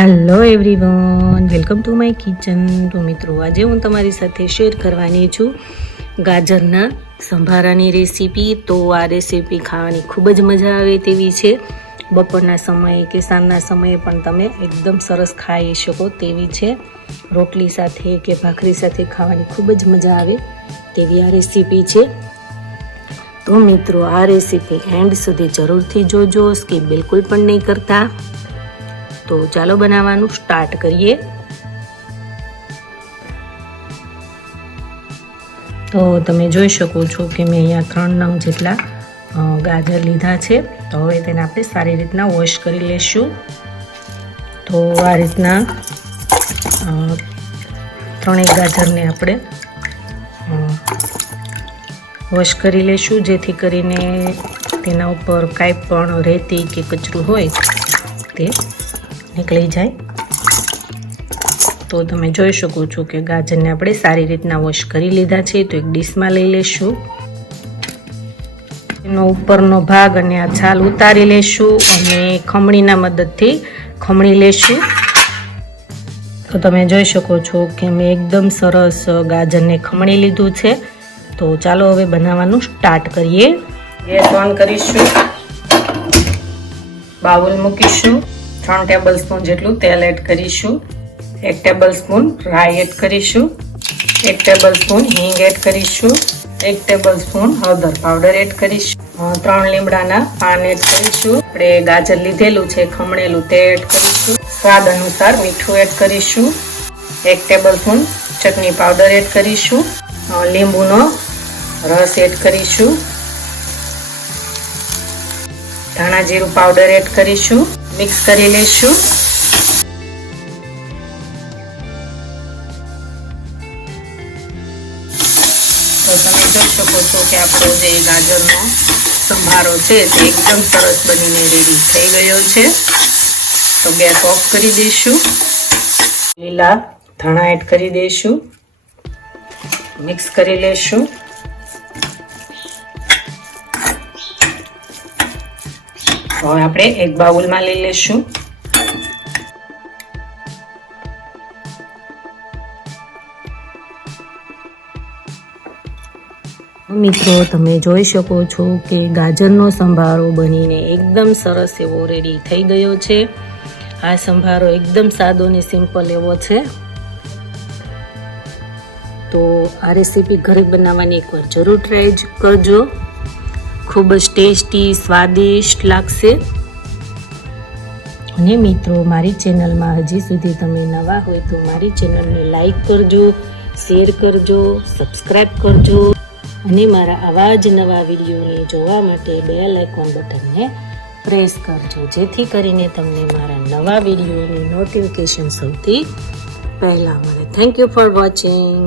Hello everyone welcome to my kitchen તો મિત્રો, આજે હું તમારી સાથે શેર કરવાની છું ગાજરના સંભારાની રેસીપી તો આ રેસીપી ખાવાની ખૂબ જ મજા આવે તેવી છે. બપોરના સમયે કે સાંજના સમયે પણ તમે એકદમ સરસ ખાઈ શકો તેવી છે. રોટલી સાથે કે ભાખરી સાથે ખાવાની ખૂબ જ મજા આવે તેવી આ રેસીપી છે. તો મિત્રો, આ રેસીપી એન્ડ સુધી જરૂરથી જોજો સ્કીપ બિલકુલ પણ નહીં કરતા. તો ચાલો બનાવવાનું સ્ટાર્ટ કરીએ. તો તમે જોઈ શકો છો કે મેં અહીંયા ત્રણ નંગ જેટલા ગાજર લીધા છે. તો હવે તેને આપણે સારી રીતના વોશ કરી લેશું. તો આ રીતના ત્રણેય ગાજરને આપણે વોશ કરી લેશું. જેથી કરીને તેના ઉપર કાંઈ પણ રેતી કે કચરું હોય તે નીકળી જાય. તો તમે જોઈ શકો છો કે ગાજરને આપણે સારી રીતના વોશ કરી લીધા છે. તો એક ડીશમાં લઈ લેશું. એનો ઉપરનો ભાગ અને આ છાલ ઉતારી લેશું અને ખમણીના મદદથી ખમણી લેશું. તો તમે જોઈ શકો છો કે મેં એકદમ સરસ ગાજરને ખમણી લીધું છે. તો ચાલો હવે બનાવવાનું સ્ટાર્ટ કરીએ. ગેસ ઓન કરીશું. બાઉલ મૂકીશું. ત્રણ ટેબલ સ્પૂન જેટલું તેલ એડ કરીશું એક ટેબલ સ્પૂન રાઈ એડ કરીશું એક ટેબલ સ્પૂન હિંગ એડ કરીશું એક ટેબલ સ્પૂન હળદર પાવડર એડ કરીશું ત્રણ લીમડાના પાન એડ કરીશું આપણે ગાજર લીધેલું છે ખમણેલું તે એડ કરીશું સ્વાદ અનુસાર મીઠું એડ કરીશું એક ટેબલ સ્પૂન ચટણી પાવડર એડ કરીશું લીંબુનો રસ એડ કરીશું ધાણા જીરું પાવડર એડ કરીશું મિક્સ કરી લઈશું. તો તમે જોઈ શકો છો કે આપણો જે ગાજરનો સંભારો છે તે એકદમ સરસ બનીને રેડી થઈ ગયો છે. તો ગેસ ઓફ કરી દઈશું. લીલા ધાણા એડ કરી દઈશું. મિક્સ કરી લઈશું. હવે આપણે એક બાઉલમાં લઈ લેશું મિત્રો, તમે જોઈ શકો છો કે ગાજરનો સંભારો બનીને એકદમ સરસ એવો રેડી થઈ ગયો છે. આ સંભારો એકદમ સાદો ને સિમ્પલ એવો છે. તો આ રેસીપી ઘરે બનાવવાની એકવાર જરૂર ટ્રાય કરજો. ખૂબ જ ટેસ્ટી, સ્વાદિષ્ટ લાગશે. અને મિત્રો, મારી ચેનલમાં હજી સુધી તમે નવા હોય તો મારી ચેનલને લાઈક કરજો, શેર કરજો સબસ્ક્રાઈબ કરજો અને મારા આવા જ નવા વિડીયોને જોવા માટે બેલ આઇકોન બટનને પ્રેસ કરજો. જેથી કરીને તમને મારા નવા વિડીયોની નોટિફિકેશન સૌથી પહેલાં મળે. Thank you for watching